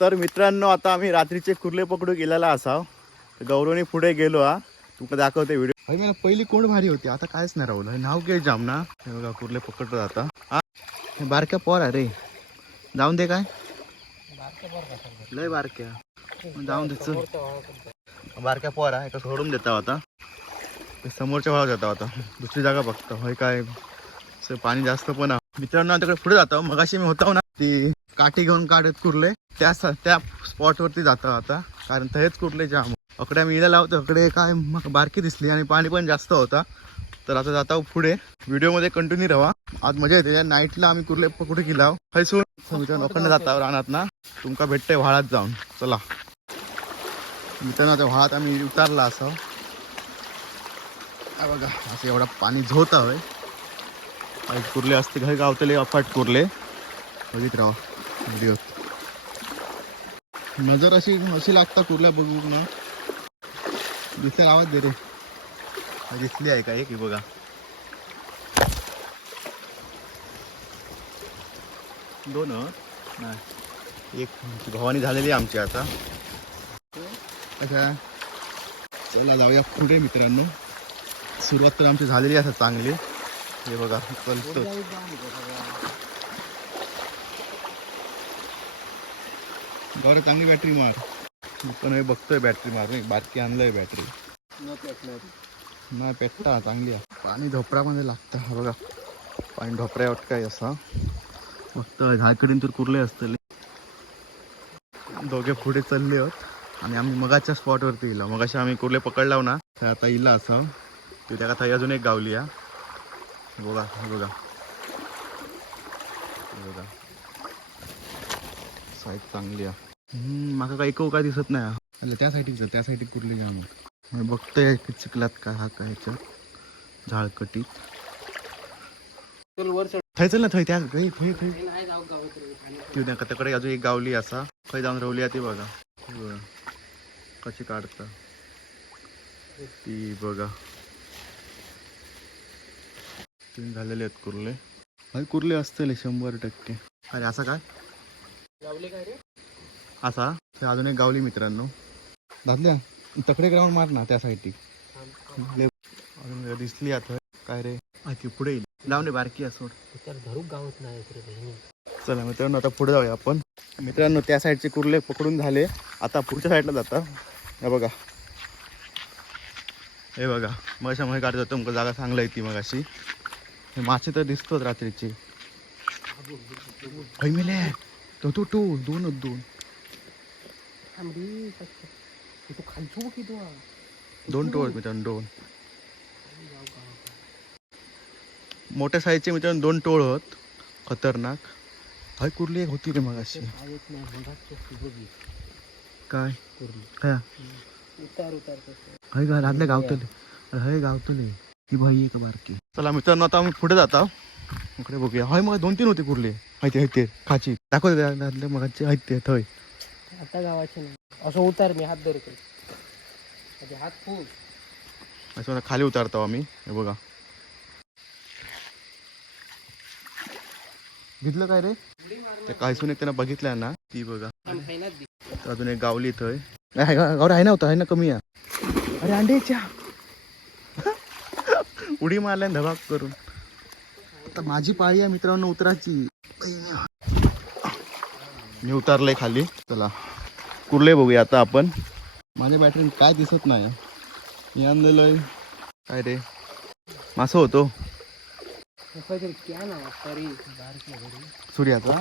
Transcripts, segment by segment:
तर मित्रांनो आता आम्ही रात्रीचे कुर्ले पकडू गेलेला असाव. तर गौरवने पुढे गेलो हा. तुमका दाखवते व्हिडिओ. मला पहिली कोण भारी होती. आता कायच नाही राहुल. नाव घे जाम ना. हे बघा कुर्ले पकडतो आता. हा. बारक्या पोर आहे रे. जाऊन दे काय. लय बारक्या. जाऊन देच बारक्या पोर आहे एका सोडून देता आता. समोरच्या भावात जाता आता. दुसरी जागा बघतो होय काय. पाणी जास्त पण मित्रांनो तिकडे पुढे जातो मगाशी मी होता ना. ती काठी घेऊन काढत कुरले. त्या त्या स्पॉटवरती जातो आता कारण थंयच कुरले जाम. अकडे मी लावतो अकडे काय मग बारकी दिसली आणि पाणी पण जास्त होता. तर आता जाता हो पुढे. व्हिडिओमध्ये कंटिन्यू राहा. आज मजा येते. नाईटला आम्ही कुर्ले कुठे गेला मित्रांनो अखंड जाता हो रानात ना तुमका भेटते व्हाळात जाऊन. चला. मित्रांनो आता व्हाळात आम्ही उतारला असं. काय बघा असं एवढा पाणी झोत आहे. कुर्ले असते घरी गावतले अफाट कुर्ले. बघित राहा. नजर अशी अशी लागता कुर्ल्या बघू ना. दिसल्या गावात दे रे. दिसली आहे का एक? बघा. दोन? नाही. एक भवानी झालेली आहे आमची आता. अच्छा. चला जाऊया पुढे मित्रांनो. सुरुवात तर आमची झालेली आहे चांगली. हे बघा चलतो गौरव चांगली बॅटरी मार. पण हे बघतोय बॅटरी मार नाही बारकी आणलंय बॅटरी नाही पेटता चांगली आहे. पाणी ढोपरामध्ये लागतं हा बघा. पाणी ढोपऱ्या काय असा. फक्त झाकडीन तर कुर्ले असतले. दोघे पुढे चालले आहोत आणि आम्ही मगाच्या स्पॉटवरती गेलो. मगाशी आम्ही कुर्ले पकडलाव ना. तर आता इला असं. ते त्या थंय अजून एक गावली हे बघा. बघा बघा. साईड चांगली आहे. माका काही इको काय दिसत नाही. अरे त्या साईडीच त्या साईडीत कुर्ली जाम मी बघतोय की चिखलात काय हा काय झाळकटीत. थंय चल ना थंय त्या थंय थंय थंय ती त्या कथाकडे अजून एक गावली असा. खंय जाऊन रवली ती बघा. कशी काढता? ती बघा. तीन झालेले आहेत कुर्ले. अरे कुर्ले असतील शंभर टक्के. अरे असा काय? असा. ते अजून एक गावली मित्रांनो. दादल्या तकडे ग्राउंड मार ना त्या साईडची अजून दिसली आता. काय रे? ती पुढे येईल. लावून दे बारकी आहे सोड. धरूक गावत नाही चला मित्रांनो आता पुढे जाऊया आपण. मित्रांनो त्या साईडचे कुर्ले पकडून झाले. आता पुढच्या साईडला जाता. हे बघा. हे बघा. मग अशा मध्ये काढत होतो. मग जागा चांगला आहे ती मग अशी हे मासे तर दिसतोच रात्रीची. मेले. तो तो तो. दोन दोन. थांबी तू खालचो की तू दोन टोळ मित्रांनो दोन मोठ्या साईजचे मित्रांनो दोन टोळ होत खतरनाक हय कुर्ली एक होती रे मग अशी बघी काय कुर्ली काय उतार उतार हय का गावतले हय गावतले ही भाई एक बारकी चला मित्रांनो आता आम्ही पुढे जाता इकडे बघूया हय मग दोन तीन होते कुर्ले हय ते हय ते खाची दाखव रातले मगाचे हय ते थंय आता गावाचे नाही. असं उतार मी हात धरतो. आधी हात फूल. असं मला खाली उतारतो आम्ही. हे बघा. घेतलं काय रे? त्या कायसून एक त्यांना बघितलं ना ती बघा. अजून एक गावली थंय नाही गावर आहे ना होता आहे ना कमी आहे. अरे अंड्याच्या उडी मारल्या धबाक करून. आता माझी पाळी आहे मित्रांनो उतराची मी उतारलंय खाली. चला. कुर्ले बघूया आता आपण. माझ्या बॅटरी काय दिसत नाही. मी आणलेलं आहे काय रे? मासं होतो. सूर्याचा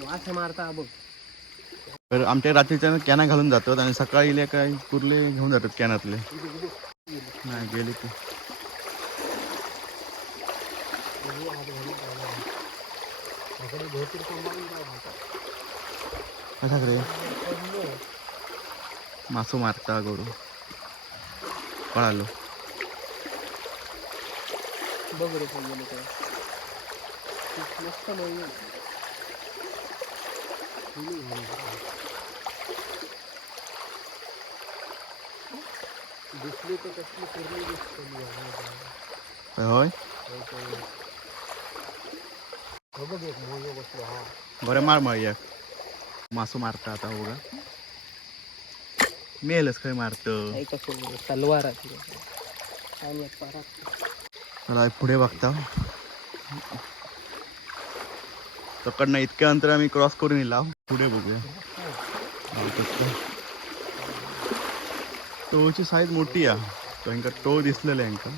वास मारता बघ. तर आमच्या रात्रीच्या कॅना घालून जातात आणि सकाळी इले काय कुर्ले घेऊन जातात कॅनातले. नाही गेले की कसा रे मासो मारता गोडू. पळालो. बघ रे मस्त दिसली तर कसली पूर्ण काय होय. बघ एक मोयो बसलो हा. बरं मार मार एक. मासो मारता आता हो बघा मेलच खय मारत. तलवार पुढे बघता. तकडनं इतक्या अंतर आम्ही क्रॉस करून येला पुढे बघूया. टोळची साईज मोठी आहे. त्यांका टोळ दिसलेलं आहे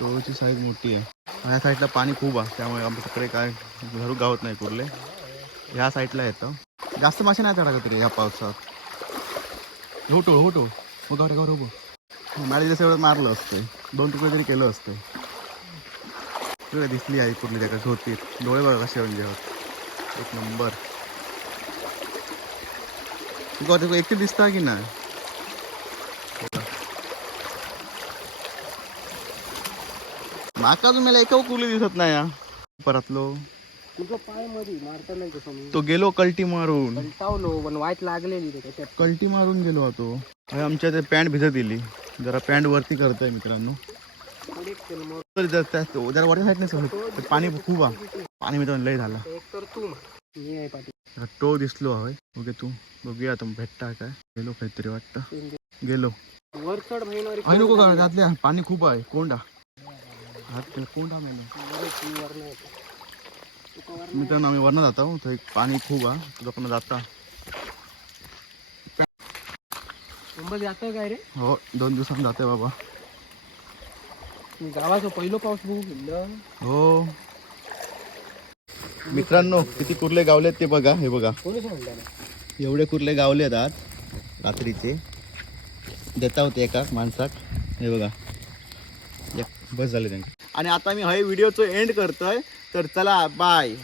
टोळची साईज मोठी आहे. ह्या साईडला पाणी खूप आहे त्यामुळे आमच्याकडे काय घरू गावत नाही कुर्ले ह्या साईडला येतं. जास्त मासे नाही चढा तरी ह्या पावसात. होटो होटो हो गाव रे गाव रे उभं मॅळी जसं एवढं मारलं असते दोन तुकडे तरी केलं असते तुला दिसली आई कुठली त्या होती. डोळे बघा कसे म्हणजे होत. एक नंबर. तुका तुका एकटे दिसता की नाही? माका अजून मला एका कुर्ली दिसत नाही हा. परतलो. तुझं पायमध्ये मारता नाही कसं मी तो गेलो कल्टी मारून. कंटावलो पण वाईट लागलेली ते त्याच्यात. कल्टी मारून गेलो अरे आमच्या ते पॅन्ट भिजत दिली. जरा पॅन्ट वरती करतोय मित्रांनो. थोडी केलं मग तर जर त्या- तो जरा वरच्या साईडने ते पाणी खूप आहे. पाणी मित्रांनो लय झाला. एक तर तू. मार. मी आहे पाठी. जरा टो दिसलो हवय ओके तू. बघूया आता भेटता काय. गेलो काहीतरी वाटतं. गेलो. वर चढ नको का? त्यातल्या पाणी खूप आहे. कोंडा. हात त्याला वर मित्रांनो आम्ही वरनं जातो. तर एक पाणी खूप आहे. तुझं पण जाता. मुंबई जातं काय रे? हो दोन दिवसात जाते बाबा. गावाचं पहिलं पाऊस बघू गेलं हो. मित्रांनो किती कुर्ले गावलेत ते बघा. हे बघा. कोणी एवढे कुर्ले गावलेत आज रात्रीचे. देता होते एका माणसाक. हे बघा. एक बस झाले त्यांचे. आणि आता मी हे व्हिडिओचं एंड करतोय. तर चला बाय